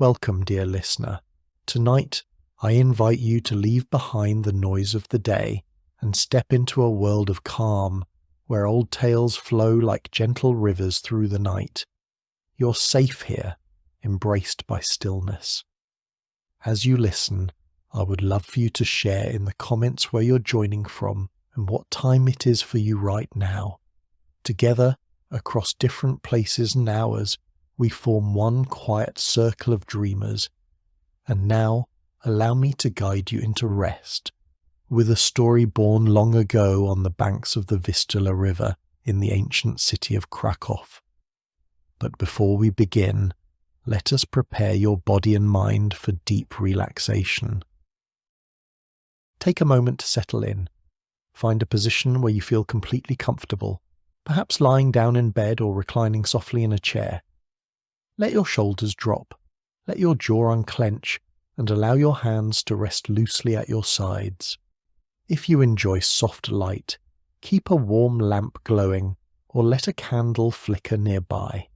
Welcome, dear listener. Tonight, I invite you to leave behind the noise of the day and step into a world of calm, where old tales flow like gentle rivers through the night. You're safe here, embraced by stillness. As you listen, I would love for you to share in the comments where you're joining from and what time it is for you right now. Together, across different places and hours, we form one quiet circle of dreamers. And now, allow me to guide you into rest, with a story born long ago on the banks of the Vistula River in the ancient city of Krakow. But before we begin, let us prepare your body and mind for deep relaxation. Take a moment to settle in. Find a position where you feel completely comfortable, perhaps lying down in bed or reclining softly in a chair. Let your shoulders drop, let your jaw unclench, and allow your hands to rest loosely at your sides. If you enjoy soft light, keep a warm lamp glowing or let a candle flicker nearby.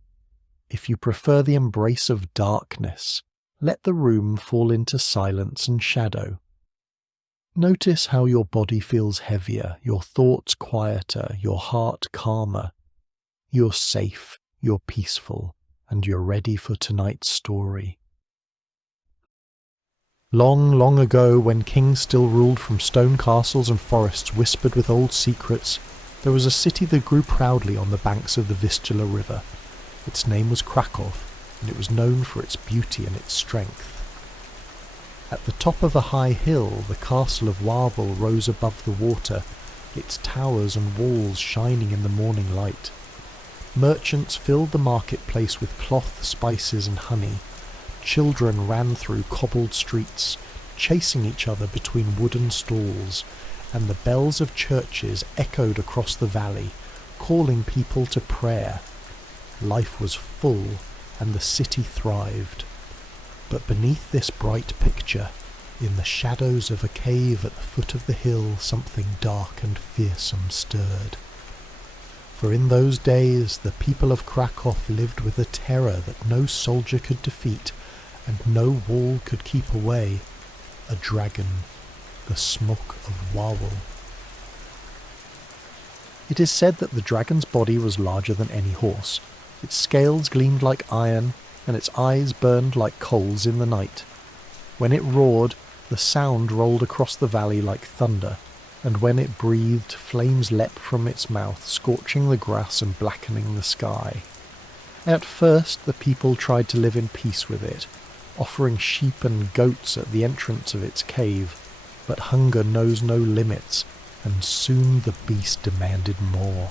If you prefer the embrace of darkness, let the room fall into silence and shadow. Notice how your body feels heavier, your thoughts quieter, your heart calmer. You're safe, you're peaceful, and you're ready for tonight's story. Long, long ago, when kings still ruled from stone castles and forests whispered with old secrets, there was a city that grew proudly on the banks of the Vistula River. Its name was Krakow, and it was known for its beauty and its strength. At the top of a high hill, the castle of Wawel rose above the water, its towers and walls shining in the morning light. Merchants filled the marketplace with cloth, spices and honey. Children ran through cobbled streets, chasing each other between wooden stalls, and the bells of churches echoed across the valley, calling people to prayer. Life was full, and the city thrived. But beneath this bright picture, in the shadows of a cave at the foot of the hill, something dark and fearsome stirred. For in those days the people of Krakow lived with a terror that no soldier could defeat, and no wall could keep away: a dragon, the smoke of Wawel. It is said that the dragon's body was larger than any horse. Its scales gleamed like iron, and its eyes burned like coals in the night. When it roared, the sound rolled across the valley like thunder, and when it breathed, flames leapt from its mouth, scorching the grass and blackening the sky. At first the people tried to live in peace with it, offering sheep and goats at the entrance of its cave, but hunger knows no limits, and soon the beast demanded more.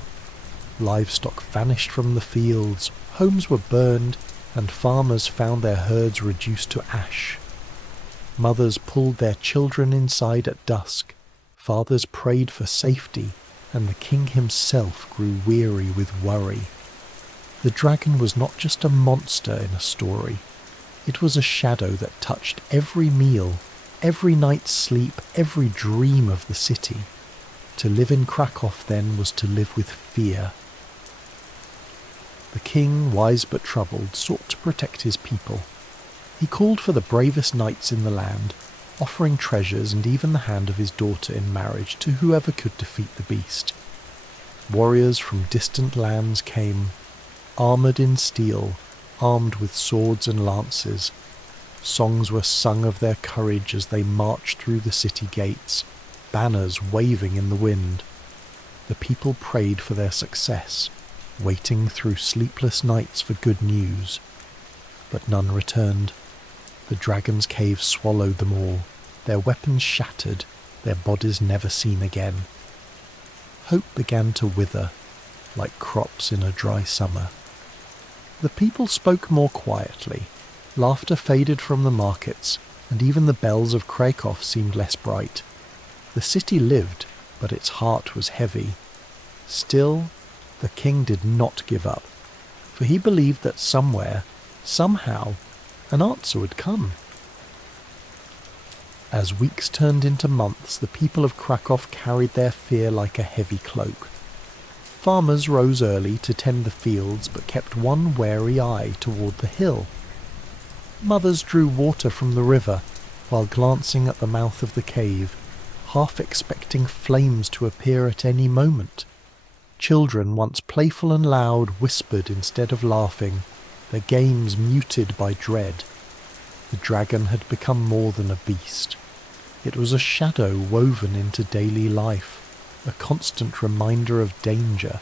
Livestock vanished from the fields, homes were burned, and farmers found their herds reduced to ash. Mothers pulled their children inside at dusk, fathers prayed for safety, and the king himself grew weary with worry. The dragon was not just a monster in a story. It was a shadow that touched every meal, every night's sleep, every dream of the city. To live in Krakow, then, was to live with fear. The king, wise but troubled, sought to protect his people. He called for the bravest knights in the land, offering treasures and even the hand of his daughter in marriage to whoever could defeat the beast. Warriors from distant lands came, armoured in steel, armed with swords and lances. Songs were sung of their courage as they marched through the city gates, banners waving in the wind. The people prayed for their success, waiting through sleepless nights for good news. But none returned. The dragon's cave swallowed them all, their weapons shattered, their bodies never seen again. Hope began to wither, like crops in a dry summer. The people spoke more quietly. Laughter faded from the markets, and even the bells of Krakow seemed less bright. The city lived, but its heart was heavy. Still, the king did not give up, for he believed that somewhere, somehow, an answer would come. As weeks turned into months, the people of Krakow carried their fear like a heavy cloak. Farmers rose early to tend the fields, but kept one wary eye toward the hill. Mothers drew water from the river while glancing at the mouth of the cave, half expecting flames to appear at any moment. Children, once playful and loud, whispered instead of laughing, their games muted by dread. The dragon had become more than a beast. It was a shadow woven into daily life, a constant reminder of danger.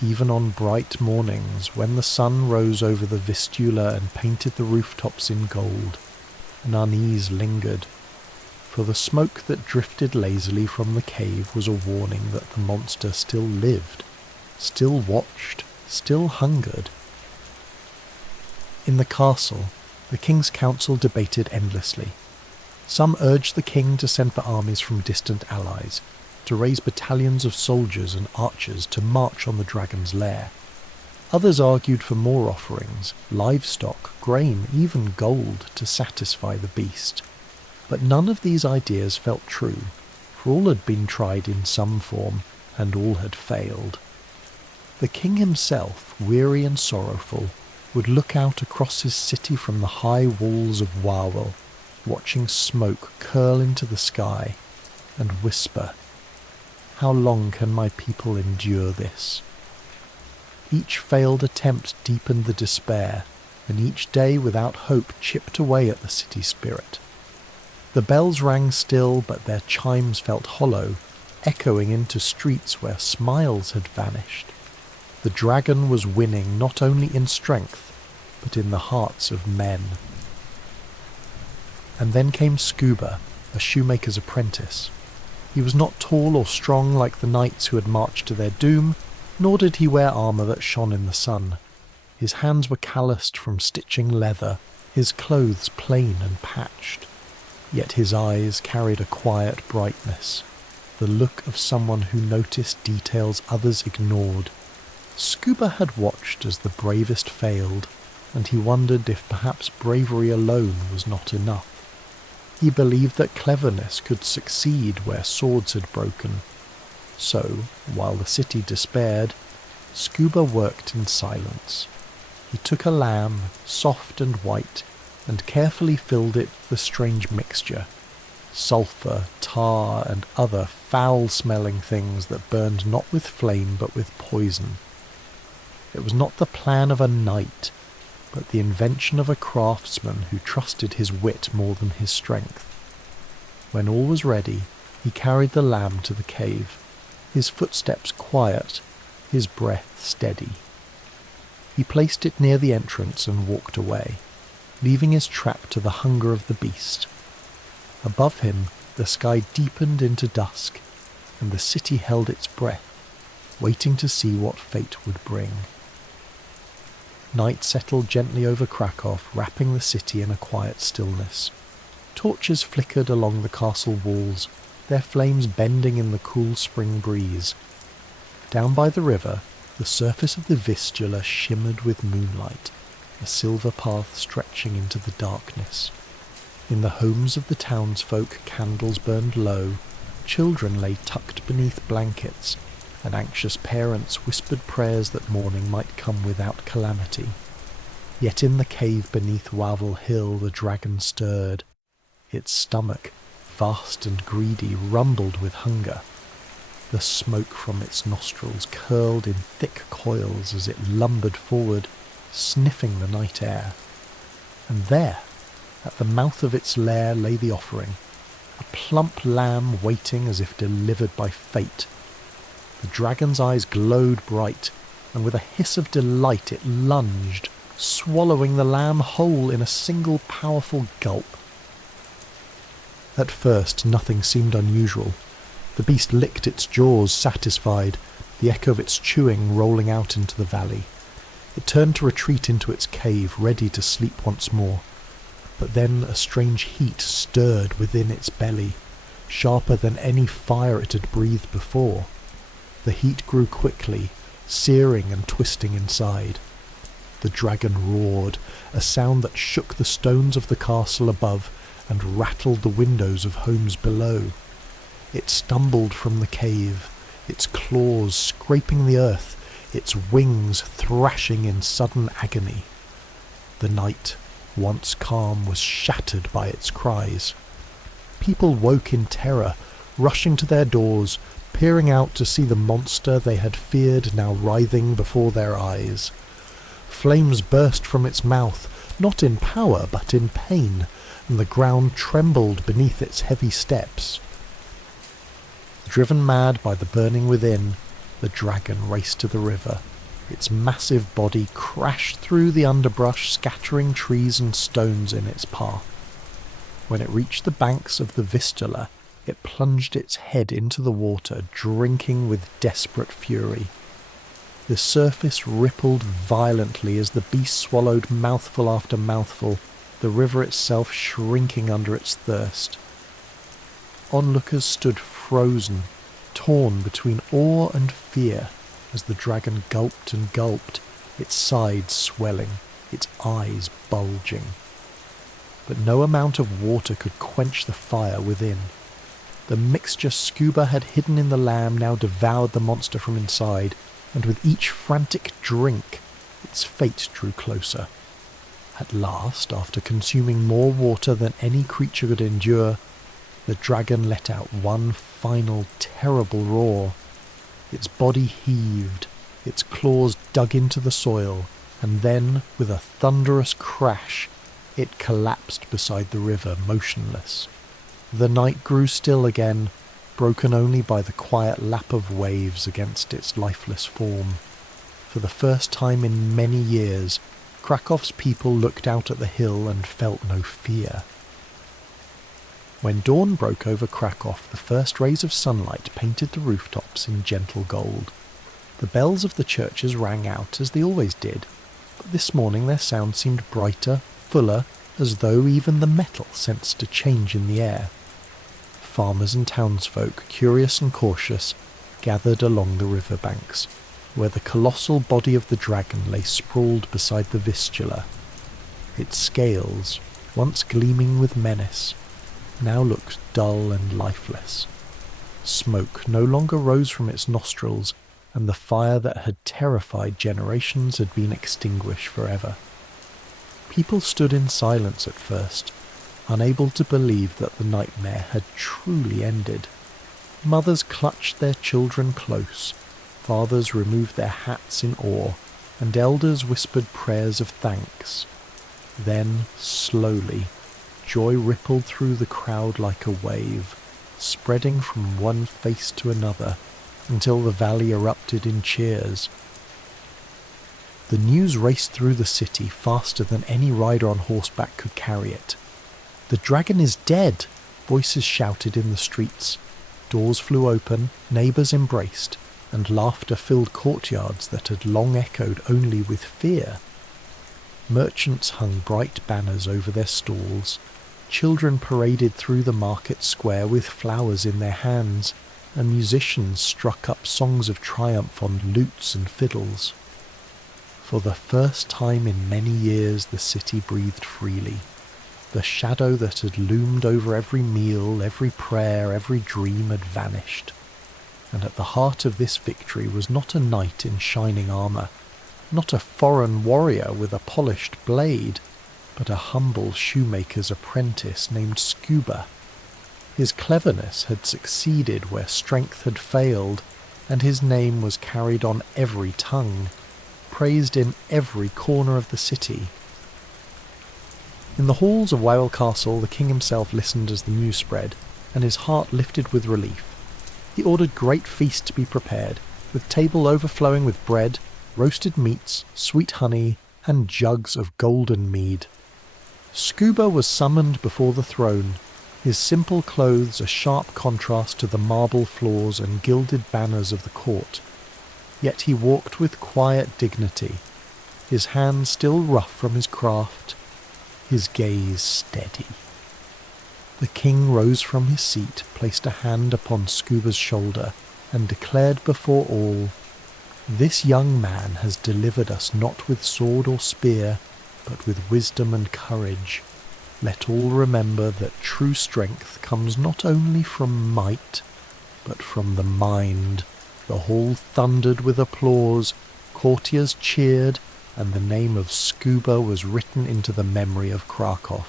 Even on bright mornings, when the sun rose over the Vistula and painted the rooftops in gold, an unease lingered, for the smoke that drifted lazily from the cave was a warning that the monster still lived, still watched, still hungered. In the castle, the king's council debated endlessly. Some urged the king to send for armies from distant allies, to raise battalions of soldiers and archers to march on the dragon's lair. Others argued for more offerings, livestock, grain, even gold, to satisfy the beast. But none of these ideas felt true, for all had been tried in some form, and all had failed. The king himself, weary and sorrowful, would look out across his city from the high walls of Wawel, watching smoke curl into the sky, and whisper, "How long can my people endure this?" Each failed attempt deepened the despair, and each day without hope chipped away at the city spirit. The bells rang still, but their chimes felt hollow, echoing into streets where smiles had vanished. The dragon was winning not only in strength, but in the hearts of men. And then came Scuba, a shoemaker's apprentice. He was not tall or strong like the knights who had marched to their doom, nor did he wear armour that shone in the sun. His hands were calloused from stitching leather, his clothes plain and patched. Yet his eyes carried a quiet brightness, the look of someone who noticed details others ignored. Scuba had watched as the bravest failed, and he wondered if perhaps bravery alone was not enough. He believed that cleverness could succeed where swords had broken. So, while the city despaired, Scuba worked in silence. He took a lamb, soft and white, and carefully filled it with a strange mixture, sulphur, tar, and other foul-smelling things that burned not with flame but with poison. It was not the plan of a knight, but the invention of a craftsman who trusted his wit more than his strength. When all was ready, he carried the lamb to the cave, his footsteps quiet, his breath steady. He placed it near the entrance and walked away, leaving his trap to the hunger of the beast. Above him, the sky deepened into dusk, and the city held its breath, waiting to see what fate would bring. Night settled gently over Krakow, wrapping the city in a quiet stillness. Torches flickered along the castle walls, their flames bending in the cool spring breeze. Down by the river, the surface of the Vistula shimmered with moonlight, a silver path stretching into the darkness. In the homes of the townsfolk, candles burned low, children lay tucked beneath blankets, and anxious parents whispered prayers that morning might come without calamity. Yet in the cave beneath Wawel Hill the dragon stirred. Its stomach, vast and greedy, rumbled with hunger. The smoke from its nostrils curled in thick coils as it lumbered forward, sniffing the night air. And there, at the mouth of its lair, lay the offering, a plump lamb waiting as if delivered by fate. The dragon's eyes glowed bright, and with a hiss of delight it lunged, swallowing the lamb whole in a single powerful gulp. At first nothing seemed unusual. The beast licked its jaws, satisfied, the echo of its chewing rolling out into the valley. It turned to retreat into its cave, ready to sleep once more. But then a strange heat stirred within its belly, sharper than any fire it had breathed before. The heat grew quickly, searing and twisting inside. The dragon roared, a sound that shook the stones of the castle above and rattled the windows of homes below. It stumbled from the cave, its claws scraping the earth, its wings thrashing in sudden agony. The night, once calm, was shattered by its cries. People woke in terror, rushing to their doors, peering out to see the monster they had feared now writhing before their eyes. Flames burst from its mouth, not in power but in pain, and the ground trembled beneath its heavy steps. Driven mad by the burning within, the dragon raced to the river. Its massive body crashed through the underbrush, scattering trees and stones in its path. When it reached the banks of the Vistula, it plunged its head into the water, drinking with desperate fury. The surface rippled violently as the beast swallowed mouthful after mouthful, the river itself shrinking under its thirst. Onlookers stood frozen, torn between awe and fear, as the dragon gulped and gulped, its sides swelling, its eyes bulging. But no amount of water could quench the fire within. The mixture Scuba had hidden in the lamb now devoured the monster from inside, and with each frantic drink, its fate drew closer. At last, after consuming more water than any creature could endure, the dragon let out one final terrible roar. Its body heaved, its claws dug into the soil, and then, with a thunderous crash, it collapsed beside the river, motionless. The night grew still again, broken only by the quiet lap of waves against its lifeless form. For the first time in many years, Krakow's people looked out at the hill and felt no fear. When dawn broke over Krakow, the first rays of sunlight painted the rooftops in gentle gold. The bells of the churches rang out as they always did, but this morning their sound seemed brighter, fuller, as though even the metal sensed a change in the air. Farmers and townsfolk, curious and cautious, gathered along the river banks, where the colossal body of the dragon lay sprawled beside the Vistula. Its scales, once gleaming with menace, now looked dull and lifeless. Smoke no longer rose from its nostrils, and the fire that had terrified generations had been extinguished forever. People stood in silence at first, unable to believe that the nightmare had truly ended. Mothers clutched their children close, fathers removed their hats in awe, and elders whispered prayers of thanks. Then, slowly, joy rippled through the crowd like a wave, spreading from one face to another, until the valley erupted in cheers. The news raced through the city faster than any rider on horseback could carry it. "The dragon is dead!" voices shouted in the streets. Doors flew open, neighbours embraced, and laughter filled courtyards that had long echoed only with fear. Merchants hung bright banners over their stalls. Children paraded through the market square with flowers in their hands, and musicians struck up songs of triumph on lutes and fiddles. For the first time in many years the city breathed freely. The shadow that had loomed over every meal, every prayer, every dream had vanished. And at the heart of this victory was not a knight in shining armour, not a foreign warrior with a polished blade, but a humble shoemaker's apprentice named Scuba. His cleverness had succeeded where strength had failed, and his name was carried on every tongue, praised in every corner of the city. In the halls of Wawel Castle, the king himself listened as the news spread, and his heart lifted with relief. He ordered great feast to be prepared, with table overflowing with bread, roasted meats, sweet honey, and jugs of golden mead. Scuba was summoned before the throne, his simple clothes a sharp contrast to the marble floors and gilded banners of the court. Yet he walked with quiet dignity, his hands still rough from his craft, his gaze steady. The king rose from his seat, placed a hand upon Scuba's shoulder, and declared before all, "This young man has delivered us not with sword or spear, but with wisdom and courage. Let all remember that true strength comes not only from might, but from the mind." The hall thundered with applause, courtiers cheered, and the name of Scuba was written into the memory of Krakow.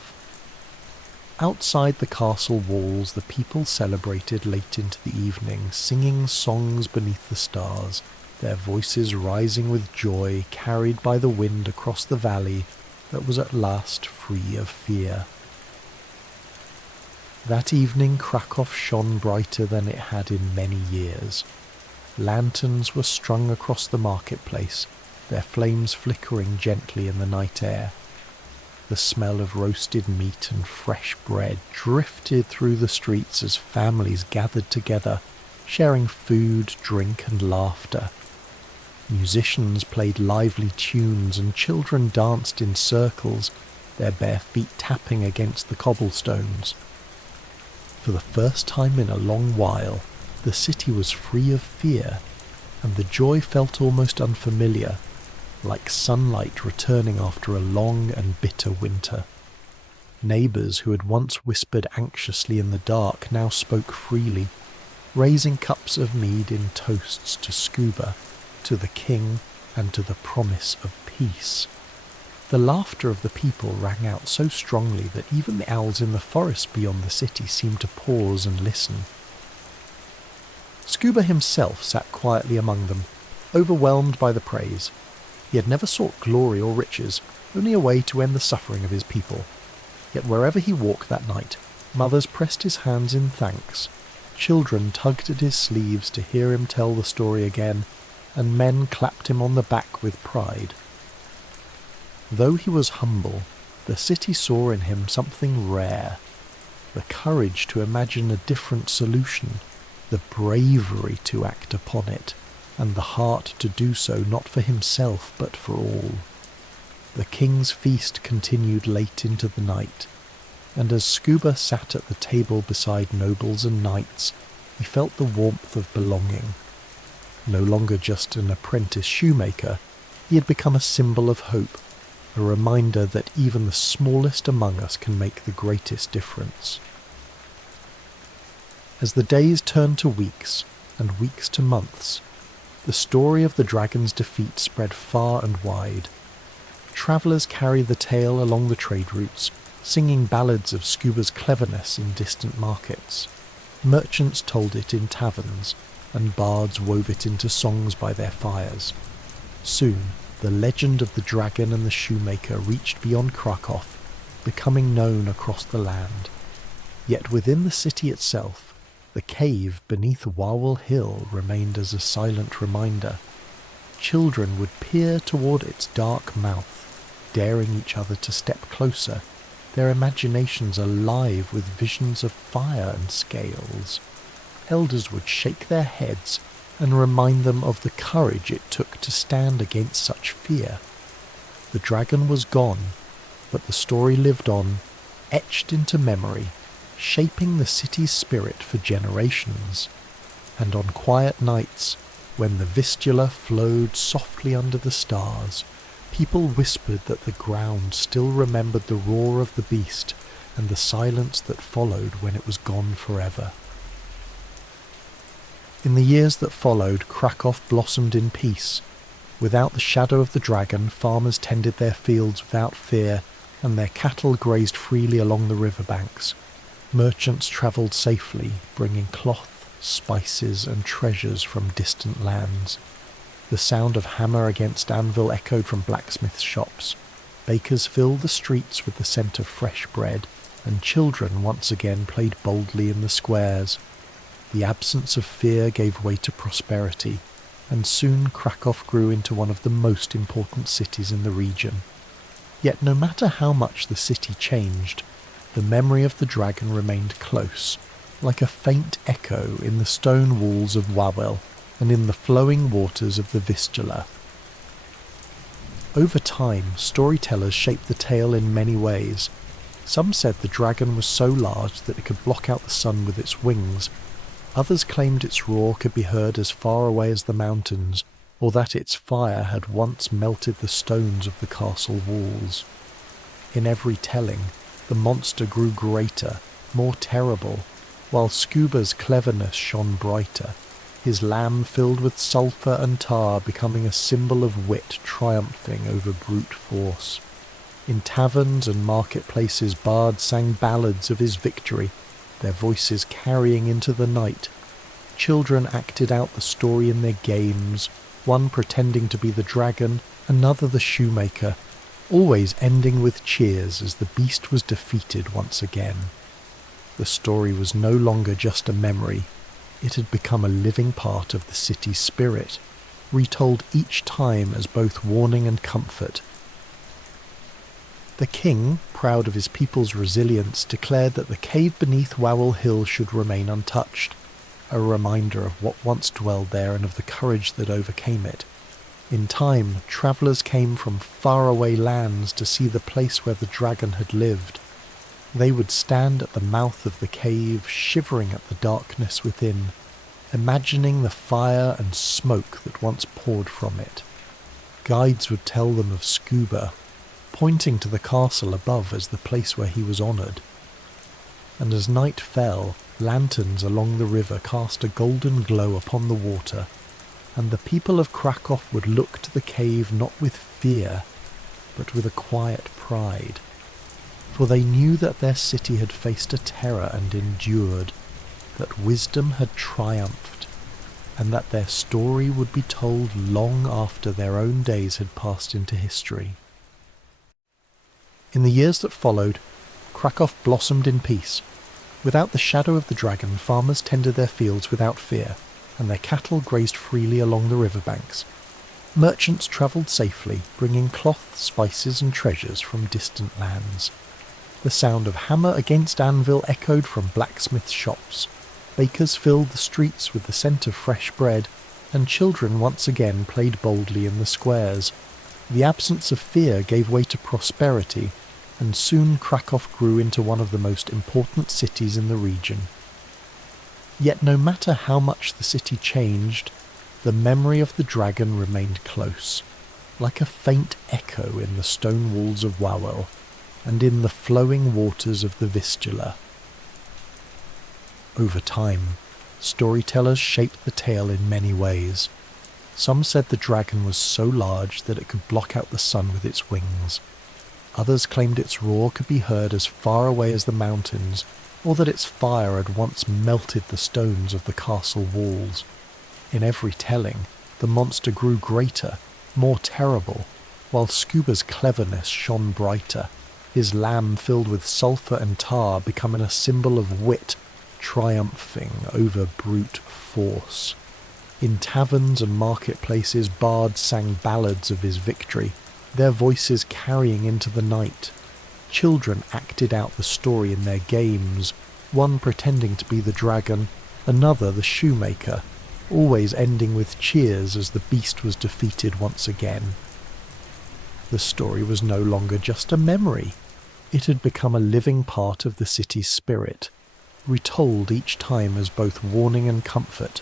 Outside the castle walls, the people celebrated late into the evening, singing songs beneath the stars, their voices rising with joy, carried by the wind across the valley that was at last free of fear. That evening Krakow shone brighter than it had in many years. Lanterns were strung across the marketplace, their flames flickering gently in the night air. The smell of roasted meat and fresh bread drifted through the streets as families gathered together, sharing food, drink, and laughter. Musicians played lively tunes and children danced in circles, their bare feet tapping against the cobblestones. For the first time in a long while, the city was free of fear, and the joy felt almost unfamiliar, like sunlight returning after a long and bitter winter. Neighbours who had once whispered anxiously in the dark now spoke freely, raising cups of mead in toasts to Scuba, to the king, and to the promise of peace. The laughter of the people rang out so strongly that even the owls in the forest beyond the city seemed to pause and listen. Scuba himself sat quietly among them, overwhelmed by the praise. He had never sought glory or riches, only a way to end the suffering of his people. Yet wherever he walked that night, mothers pressed his hands in thanks, children tugged at his sleeves to hear him tell the story again, and men clapped him on the back with pride. Though he was humble, the city saw in him something rare, the courage to imagine a different solution, the bravery to act upon it, and the heart to do so not for himself but for all. The king's feast continued late into the night, and as Scuba sat at the table beside nobles and knights, he felt the warmth of belonging. No longer just an apprentice shoemaker, he had become a symbol of hope, a reminder that even the smallest among us can make the greatest difference. As the days turned to weeks, and weeks to months, the story of the dragon's defeat spread far and wide. Travellers carried the tale along the trade routes, singing ballads of Scuba's cleverness in distant markets. Merchants told it in taverns, and bards wove it into songs by their fires. Soon, the legend of the dragon and the shoemaker reached beyond Krakow, becoming known across the land. Yet within the city itself, the cave beneath Wawel Hill remained as a silent reminder. Children would peer toward its dark mouth, daring each other to step closer, their imaginations alive with visions of fire and scales. Elders would shake their heads and remind them of the courage it took to stand against such fear. The dragon was gone, but the story lived on, etched into memory, shaping the city's spirit for generations. And on quiet nights, when the Vistula flowed softly under the stars, people whispered that the ground still remembered the roar of the beast and the silence that followed when it was gone forever. In the years that followed, Krakow blossomed in peace. Without the shadow of the dragon, farmers tended their fields without fear, and their cattle grazed freely along the riverbanks. Merchants travelled safely, bringing cloth, spices, and treasures from distant lands. The sound of hammer against anvil echoed from blacksmiths' shops. Bakers filled the streets with the scent of fresh bread, and children once again played boldly in the squares. The absence of fear gave way to prosperity, and soon Krakow grew into one of the most important cities in the region. Yet no matter how much the city changed, the memory of the dragon remained close, like a faint echo in the stone walls of Wawel and in the flowing waters of the Vistula. Over time, storytellers shaped the tale in many ways. Some said the dragon was so large that it could block out the sun with its wings. Others claimed its roar could be heard as far away as the mountains, or that its fire had once melted the stones of the castle walls. In every telling, the monster grew greater, more terrible, while Scuba's cleverness shone brighter. his lamb filled with sulphur and tar becoming a symbol of wit triumphing over brute force. In taverns and marketplaces bards sang ballads of his victory, their voices carrying into the night. Children acted out the story in their games, one pretending to be the dragon, another the shoemaker, always ending with cheers as the beast was defeated once again. The story was no longer just a memory, it had become a living part of the city's spirit, retold each time as both warning and comfort. The king, proud of his people's resilience, declared that the cave beneath Wawel Hill should remain untouched, a reminder of what once dwelled there and of the courage that overcame it. In time, travellers came from faraway lands to see the place where the dragon had lived. They would stand at the mouth of the cave, shivering at the darkness within, imagining the fire and smoke that once poured from it. Guides would tell them of Scuba, pointing to the castle above as the place where he was honoured. And as night fell, lanterns along the river cast a golden glow upon the water, and the people of Krakow would look to the cave not with fear, but with a quiet pride. For they knew that their city had faced a terror and endured, that wisdom had triumphed, and that their story would be told long after their own days had passed into history. In the years that followed, Krakow blossomed in peace. Without the shadow of the dragon, farmers tended their fields without fear, and their cattle grazed freely along the riverbanks. Merchants travelled safely, bringing cloth, spices and treasures from distant lands. The sound of hammer against anvil echoed from blacksmiths' shops. Bakers filled the streets with the scent of fresh bread, and children once again played boldly in the squares. The absence of fear gave way to prosperity, and soon Krakow grew into one of the most important cities in the region. Yet no matter how much the city changed, the memory of the dragon remained close, like a faint echo in the stone walls of Wawel, and in the flowing waters of the Vistula. Over time, storytellers shaped the tale in many ways. Some said the dragon was so large that it could block out the sun with its wings. Others claimed its roar could be heard as far away as the mountains, or that its fire had once melted the stones of the castle walls. In every telling, the monster grew greater, more terrible, while Scuba's cleverness shone brighter, his lamb filled with sulphur and tar becoming a symbol of wit, triumphing over brute force. In taverns and marketplaces, bards sang ballads of his victory, their voices carrying into the night. Children acted out the story in their games, one pretending to be the dragon, another the shoemaker, always ending with cheers as the beast was defeated once again. The story was no longer just a memory. It had become a living part of the city's spirit, retold each time as both warning and comfort.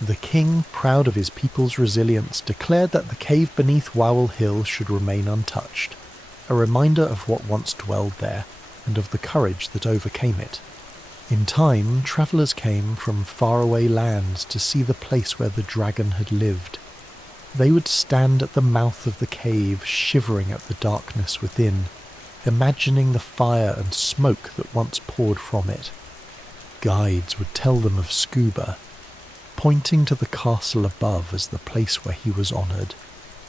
The king, proud of his people's resilience, declared that the cave beneath Wawel Hill should remain untouched, a reminder of what once dwelled there, and of the courage that overcame it. In time, travellers came from faraway lands to see the place where the dragon had lived. They would stand at the mouth of the cave, shivering at the darkness within, imagining the fire and smoke that once poured from it. Guides would tell them of Scuba, pointing to the castle above as the place where he was honoured,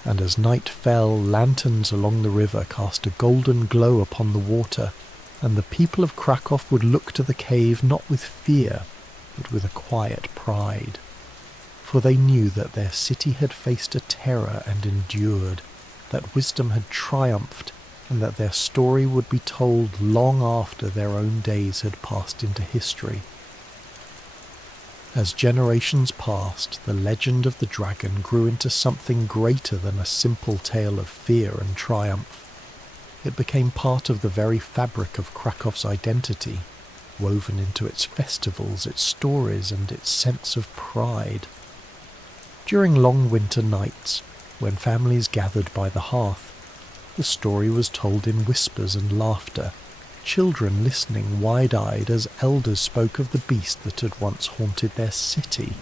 and as night fell, lanterns along the river cast a golden glow upon the water, and the people of Krakow would look to the cave not with fear, but with a quiet pride. For they knew that their city had faced a terror and endured, that wisdom had triumphed, and that their story would be told long after their own days had passed into history. As generations passed, the legend of the dragon grew into something greater than a simple tale of fear and triumph. It became part of the very fabric of Krakow's identity, woven into its festivals, its stories, and its sense of pride. During long winter nights, when families gathered by the hearth, the story was told in whispers and laughter, children listening wide-eyed as elders spoke of the beast that had once haunted their city.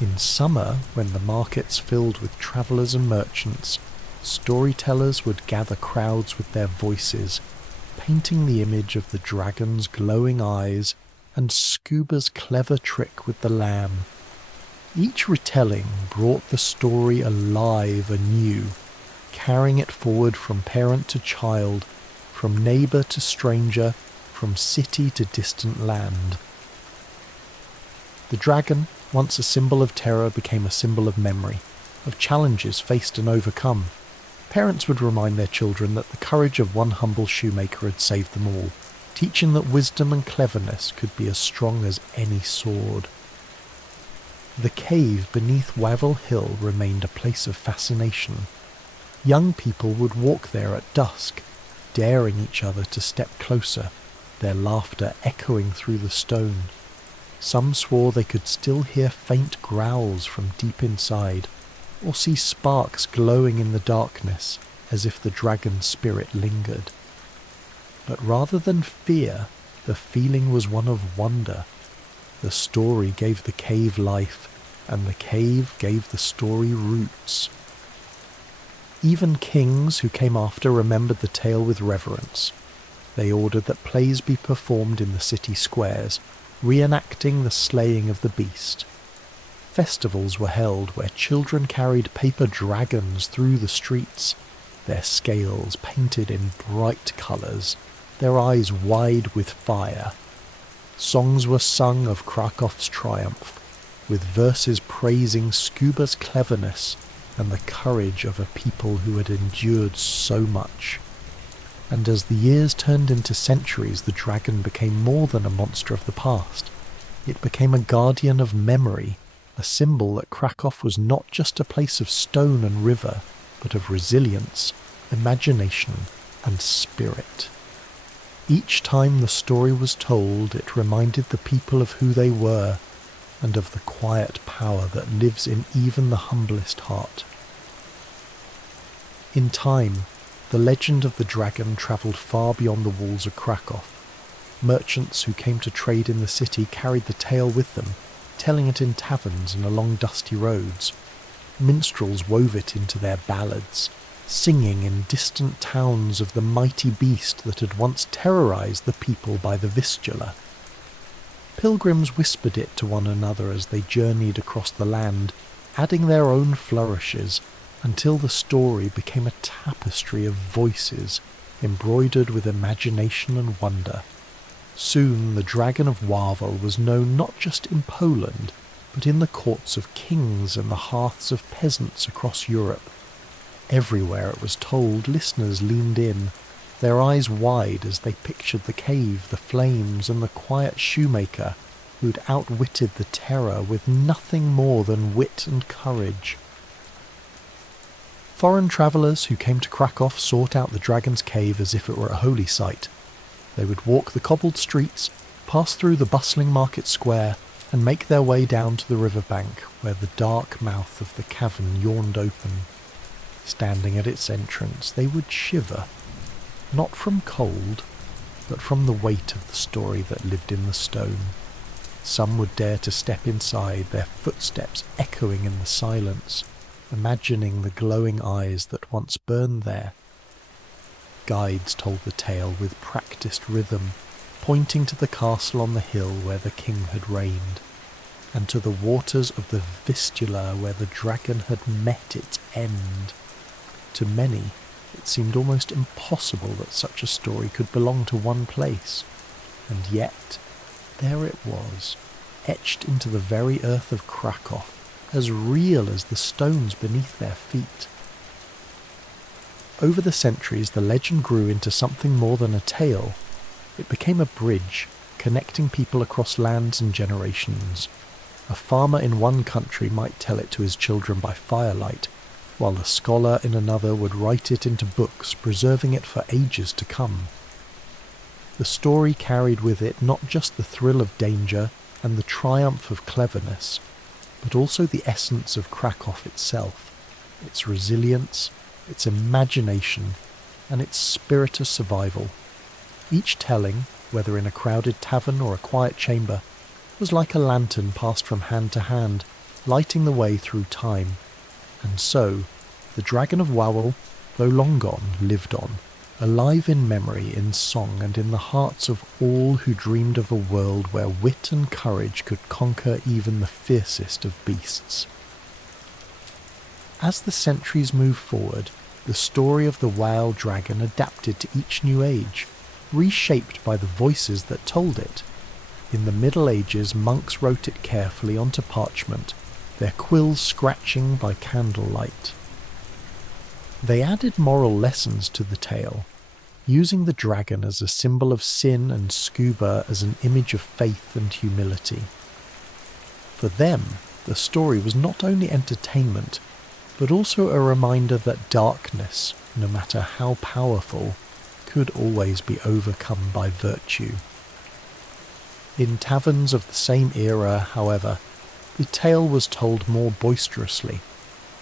In summer, when the markets filled with travellers and merchants, storytellers would gather crowds with their voices, painting the image of the dragon's glowing eyes and Scuba's clever trick with the lamb. Each retelling brought the story alive anew, carrying it forward from parent to child, from neighbour to stranger, from city to distant land. The dragon, once a symbol of terror, became a symbol of memory, of challenges faced and overcome. Parents would remind their children that the courage of one humble shoemaker had saved them all, teaching that wisdom and cleverness could be as strong as any sword. The cave beneath Wawel Hill remained a place of fascination. Young people would walk there at dusk, daring each other to step closer, their laughter echoing through the stone. Some swore they could still hear faint growls from deep inside, or see sparks glowing in the darkness as if the dragon's spirit lingered. But rather than fear, the feeling was one of wonder. The story gave the cave life, and the cave gave the story roots. Even kings who came after remembered the tale with reverence. They ordered that plays be performed in the city squares, reenacting the slaying of the beast. Festivals were held where children carried paper dragons through the streets, their scales painted in bright colours, their eyes wide with fire. Songs were sung of Krakow's triumph, with verses praising Scuba's cleverness and the courage of a people who had endured so much. And as the years turned into centuries, the dragon became more than a monster of the past. It became a guardian of memory, a symbol that Krakow was not just a place of stone and river, but of resilience, imagination, and spirit. Each time the story was told, it reminded the people of who they were, and of the quiet power that lives in even the humblest heart. In time, the legend of the dragon travelled far beyond the walls of Krakow. Merchants who came to trade in the city carried the tale with them, telling it in taverns and along dusty roads. Minstrels wove it into their ballads, singing in distant towns of the mighty beast that had once terrorised the people by the Vistula. Pilgrims whispered it to one another as they journeyed across the land, adding their own flourishes, until the story became a tapestry of voices, embroidered with imagination and wonder. Soon the Dragon of Wawel was known not just in Poland, but in the courts of kings and the hearths of peasants across Europe. Everywhere it was told, listeners leaned in, their eyes wide as they pictured the cave, the flames, and the quiet shoemaker who'd outwitted the terror with nothing more than wit and courage. Foreign travellers who came to Krakow sought out the dragon's cave as if it were a holy site. They would walk the cobbled streets, pass through the bustling market square, and make their way down to the riverbank where the dark mouth of the cavern yawned open. Standing at its entrance, they would shiver, not from cold, but from the weight of the story that lived in the stone. Some would dare to step inside, their footsteps echoing in the silence, imagining the glowing eyes that once burned there. Guides told the tale with practised rhythm, pointing to the castle on the hill where the king had reigned, and to the waters of the Vistula where the dragon had met its end. To many, it seemed almost impossible that such a story could belong to one place, and yet there it was, etched into the very earth of Krakow, as real as the stones beneath their feet. Over the centuries, the legend grew into something more than a tale. It became a bridge, connecting people across lands and generations. A farmer in one country might tell it to his children by firelight, while a scholar in another would write it into books, preserving it for ages to come. The story carried with it not just the thrill of danger and the triumph of cleverness, but also the essence of Krakow itself, its resilience, its imagination, and its spirit of survival. Each telling, whether in a crowded tavern or a quiet chamber, was like a lantern passed from hand to hand, lighting the way through time. And so, the Dragon of Wawel, though long gone, lived on, alive in memory, in song, and in the hearts of all who dreamed of a world where wit and courage could conquer even the fiercest of beasts. As the centuries moved forward, the story of the Wawel dragon adapted to each new age, reshaped by the voices that told it. In the Middle Ages, monks wrote it carefully onto parchment, their quills scratching by candlelight. They added moral lessons to the tale, using the dragon as a symbol of sin and scuba as an image of faith and humility. For them, the story was not only entertainment, but also a reminder that darkness, no matter how powerful, could always be overcome by virtue. In taverns of the same era, however, the tale was told more boisterously,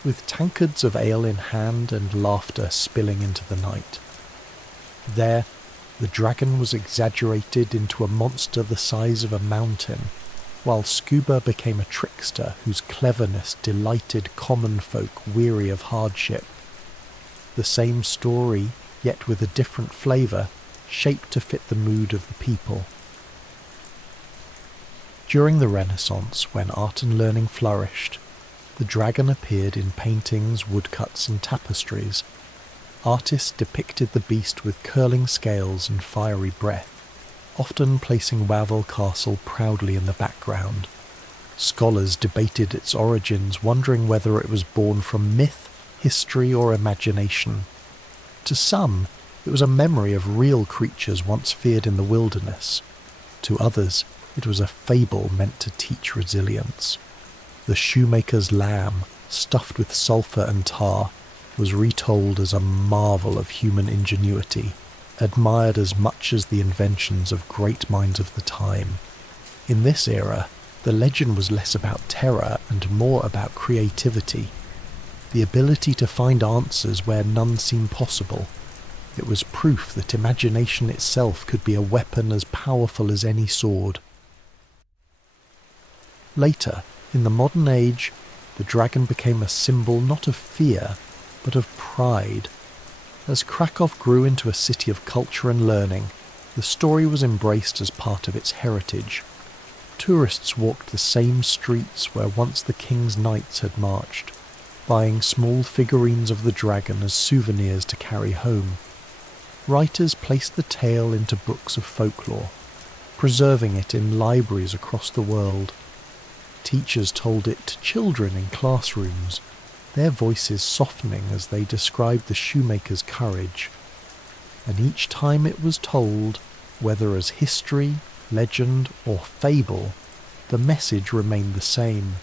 with tankards of ale in hand and laughter spilling into the night. There, the dragon was exaggerated into a monster the size of a mountain, while Scuba became a trickster whose cleverness delighted common folk weary of hardship. The same story, yet with a different flavour, shaped to fit the mood of the people. During the Renaissance, when art and learning flourished, the dragon appeared in paintings, woodcuts and tapestries. Artists depicted the beast with curling scales and fiery breath, often placing Wawel Castle proudly in the background. Scholars debated its origins, wondering whether it was born from myth, history or imagination. To some, it was a memory of real creatures once feared in the wilderness. To others, it was a fable meant to teach resilience. The shoemaker's lamb, stuffed with sulphur and tar, was retold as a marvel of human ingenuity, admired as much as the inventions of great minds of the time. In this era, the legend was less about terror and more about creativity, the ability to find answers where none seemed possible. It was proof that imagination itself could be a weapon as powerful as any sword. Later, in the modern age, the dragon became a symbol not of fear, but of pride. As Krakow grew into a city of culture and learning, the story was embraced as part of its heritage. Tourists walked the same streets where once the king's knights had marched, buying small figurines of the dragon as souvenirs to carry home. Writers placed the tale into books of folklore, preserving it in libraries across the world. Teachers told it to children in classrooms, their voices softening as they described the shoemaker's courage. And each time it was told, whether as history, legend, or fable, the message remained the same,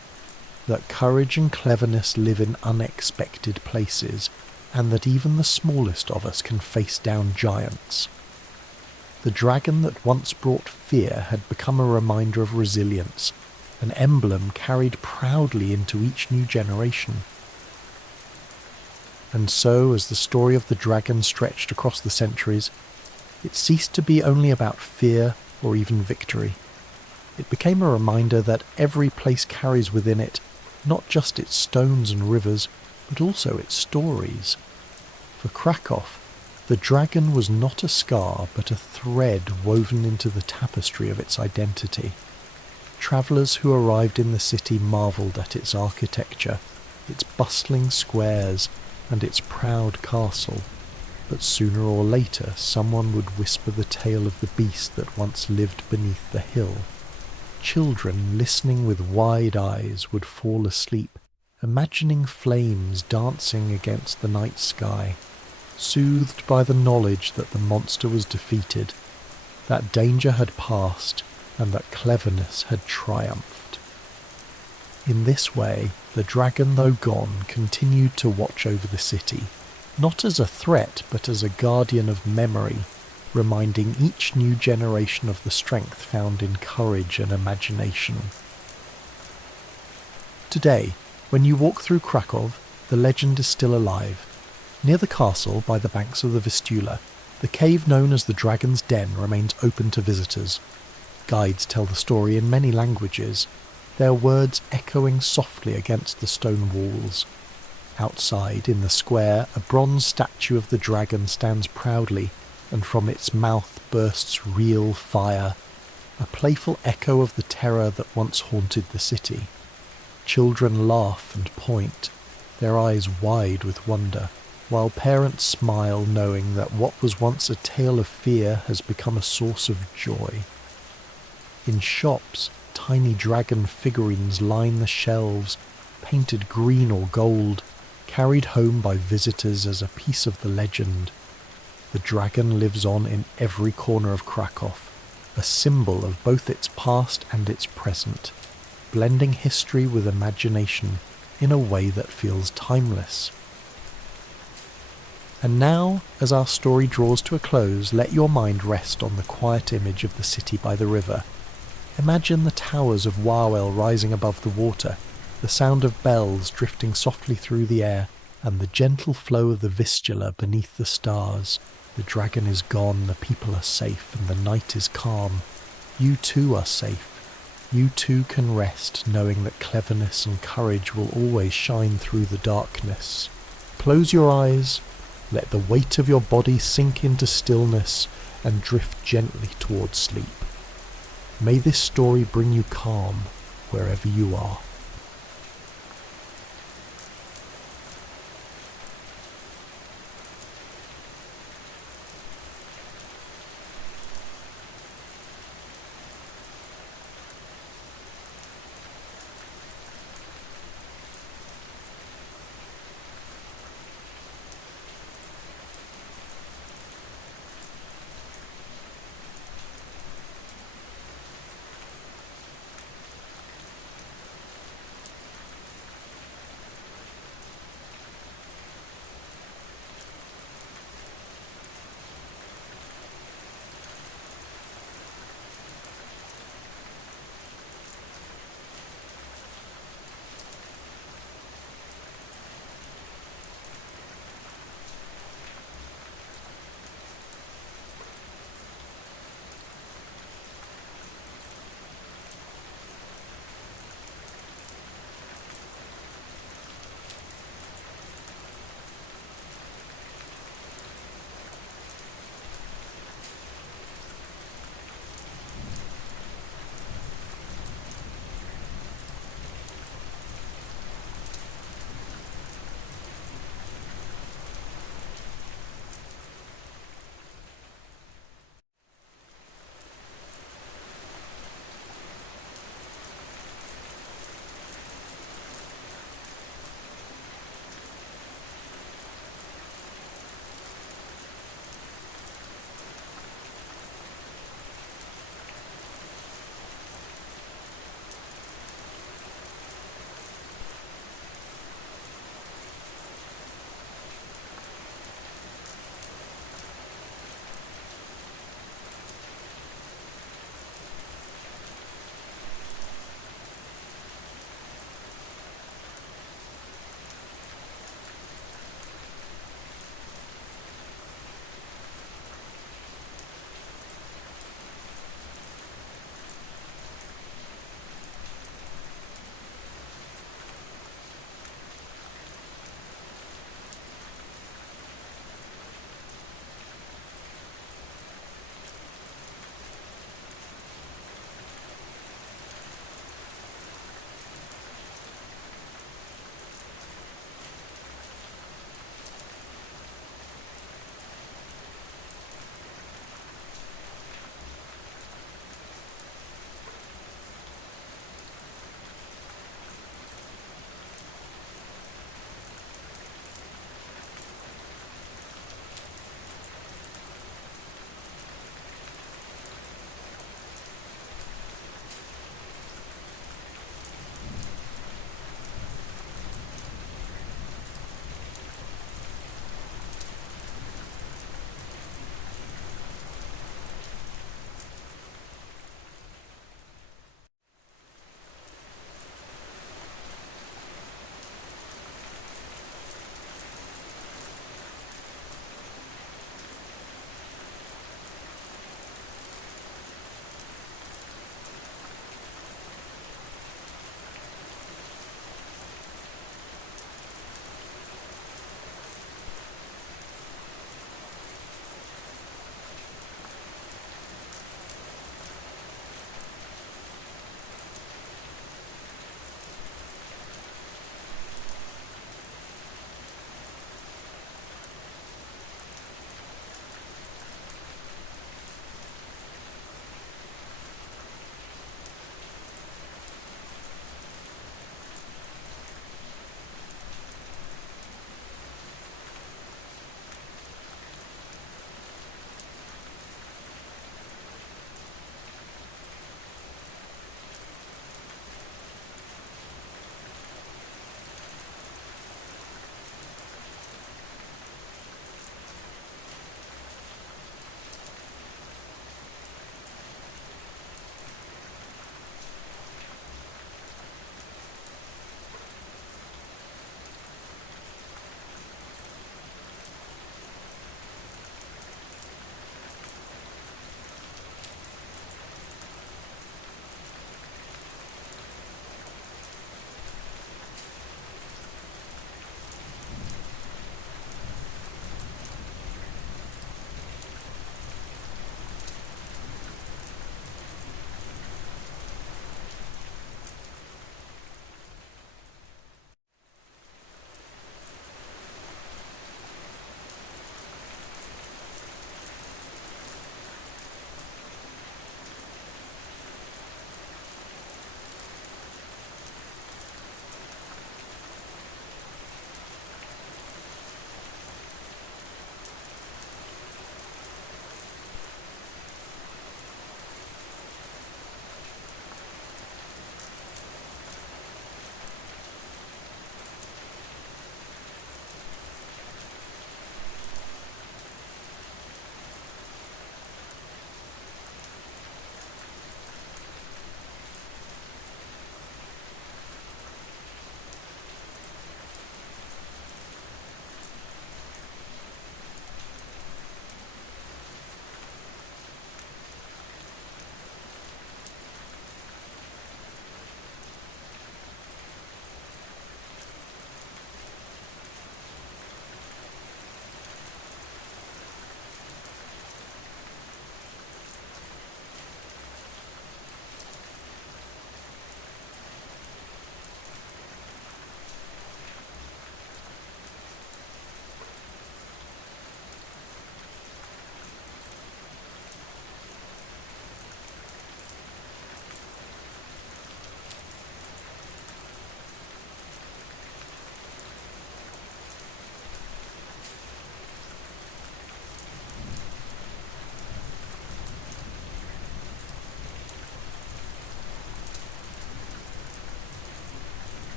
that courage and cleverness live in unexpected places, and that even the smallest of us can face down giants. The dragon that once brought fear had become a reminder of resilience, an emblem carried proudly into each new generation. And so, as the story of the dragon stretched across the centuries, it ceased to be only about fear or even victory. It became a reminder that every place carries within it not just its stones and rivers, but also its stories. For Krakow, the dragon was not a scar, but a thread woven into the tapestry of its identity. Travellers who arrived in the city marvelled at its architecture, its bustling squares, and its proud castle, but sooner or later someone would whisper the tale of the beast that once lived beneath the hill. Children listening with wide eyes would fall asleep, imagining flames dancing against the night sky, soothed by the knowledge that the monster was defeated, that danger had passed, and that cleverness had triumphed. In this way, the dragon, though gone, continued to watch over the city, not as a threat but as a guardian of memory, reminding each new generation of the strength found in courage and imagination. Today, when you walk through Krakow, the legend is still alive. Near the castle, by the banks of the Vistula, The cave known as the Dragon's Den remains open to visitors. Guides tell the story in many languages, their words echoing softly against the stone walls. Outside, in the square, a bronze statue of the dragon stands proudly, and from its mouth bursts real fire, a playful echo of the terror that once haunted the city. Children laugh and point, their eyes wide with wonder, while parents smile knowing that what was once a tale of fear has become a source of joy. In shops, tiny dragon figurines line the shelves, painted green or gold, carried home by visitors as a piece of the legend. The dragon lives on in every corner of Krakow, a symbol of both its past and its present, blending history with imagination in a way that feels timeless. And now, as our story draws to a close, let your mind rest on the quiet image of the city by the river. Imagine the towers of Wawel rising above the water, the sound of bells drifting softly through the air, and the gentle flow of the Vistula beneath the stars. The dragon is gone, the people are safe, and the night is calm. You too are safe. You too can rest, knowing that cleverness and courage will always shine through the darkness. Close your eyes, let the weight of your body sink into stillness, and drift gently towards sleep. May this story bring you calm wherever you are.